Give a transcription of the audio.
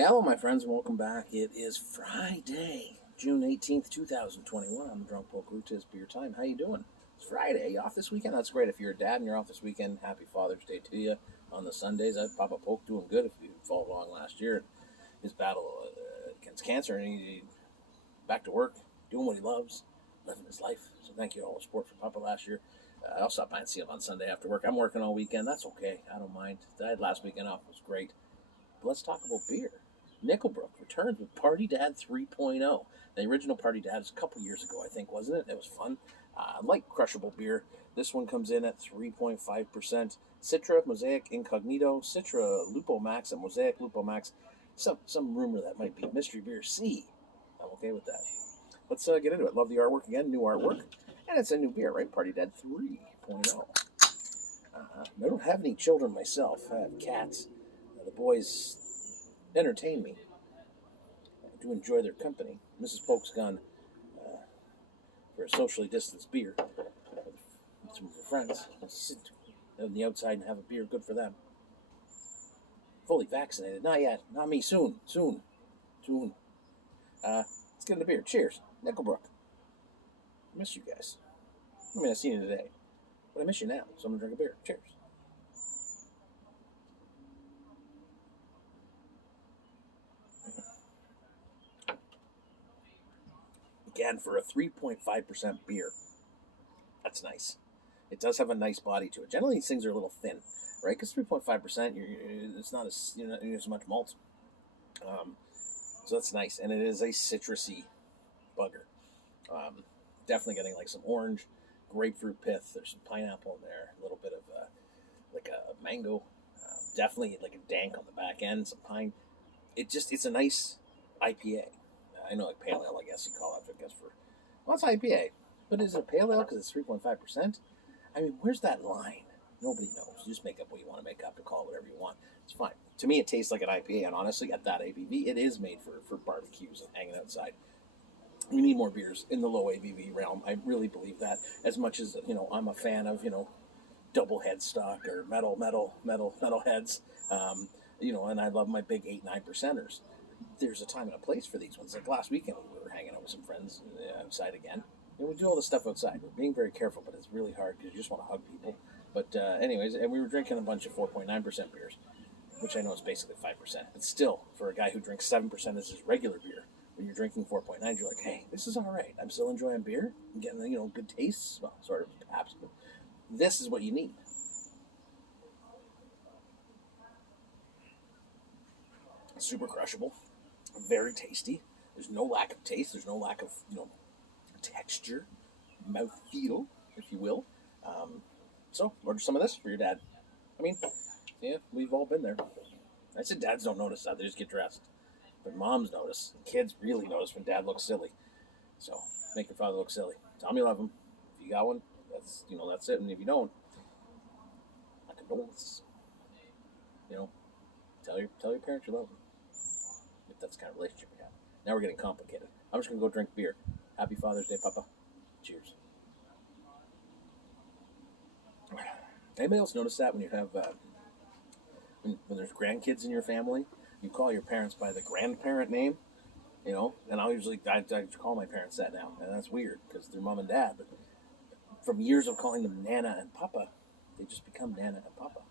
Hello, my friends, and welcome back. It is Friday, June 18th, 2021. I'm Drunk Poke Root. It's beer time. How you doing? It's Friday. You off this weekend? That's great. If you're a dad and you're off this weekend, happy Father's Day to you. On the Sundays, Papa Poke doing good. If you followed along last year, his battle against cancer, and he back to work, doing what he loves, living his life. So thank you all the support for Papa last year. I'll stop by and see him on Sunday after work. I'm working all weekend. That's okay. I don't mind. I had last weekend off. It was great. But let's talk about beer. Brook returns with Party Dad 3.0. The original Party Dad was a couple years ago, I think, wasn't it? It was fun. Like Crushable beer, this one comes in at 3.5%. Citra, Mosaic, Incognito, Citra, Lupo Max, and Mosaic, Lupo Max. Some rumor that might be Mystery Beer C. I'm okay with that. Let's get into it. Love the artwork again, new artwork. And it's a new beer, right? Party Dad 3.0. I don't have any children myself. I have cats. The boys entertain me. I do enjoy their company. Mrs. Polk's gone for a socially distanced beer with some of her friends. Sit on the outside and have a beer. Good for them. Fully vaccinated. Not yet. Not me. Soon. Let's get into beer. Cheers. Brook. I miss you guys. I mean, I've seen you today, but I miss you now, so I'm going to drink a beer. Cheers. Again, for a 3.5% beer, that's nice. It does have a nice body to it. Generally, these things are a little thin, right? Because 3.5%, it's not as much malt. So that's nice, and it is a citrusy bugger. Definitely getting like some orange, grapefruit pith. There's some pineapple in there, a little bit of like a mango. Definitely like a dank on the back end, some pine. It's a nice IPA. I know, like pale ale, I guess you call it. I guess it's IPA, but is it a pale ale because it's 3.5%? I mean, where's that line? Nobody knows. You just make up what you want to make up to call it whatever you want. It's fine. To me, it tastes like an IPA, and honestly, at that ABV, it is made for barbecues and hanging outside. We need more beers in the low ABV realm. I really believe that. As much as I'm a fan of double headstock or metal heads. And I love my big 8-9%ers. There's a time and a place for these ones. Like last weekend, we were hanging out with some friends outside again. We do all this stuff outside. We're being very careful, but it's really hard because you just want to hug people. But anyways, and we were drinking a bunch of 4.9% beers, which I know is basically 5%. But still, for a guy who drinks 7% as his regular beer, when you're drinking 4.9, you're like, hey, this is all right. I'm still enjoying beer. I'm getting good tastes. Well, sort of, perhaps, but this is what you need. Super crushable, very tasty. There's no lack of taste. There's no lack of texture, mouthfeel, if you will. So order some of this for your dad. I mean, yeah, we've all been there. I said dads don't notice that; they just get dressed. But moms notice. And kids really notice when dad looks silly. So make your father look silly. Tell him you love him. If you got one, that's it. And if you don't, I condolence. Tell your parents you love them. If that's the kind of relationship we have. Now we're getting complicated. I'm just gonna go drink beer. Happy Father's Day, Papa. Cheers. Anybody else notice that when you have when there's grandkids in your family, you call your parents by the grandparent name, and I call my parents that now, and that's weird because they're mom and dad, but from years of calling them Nana and Papa, they just become Nana and Papa.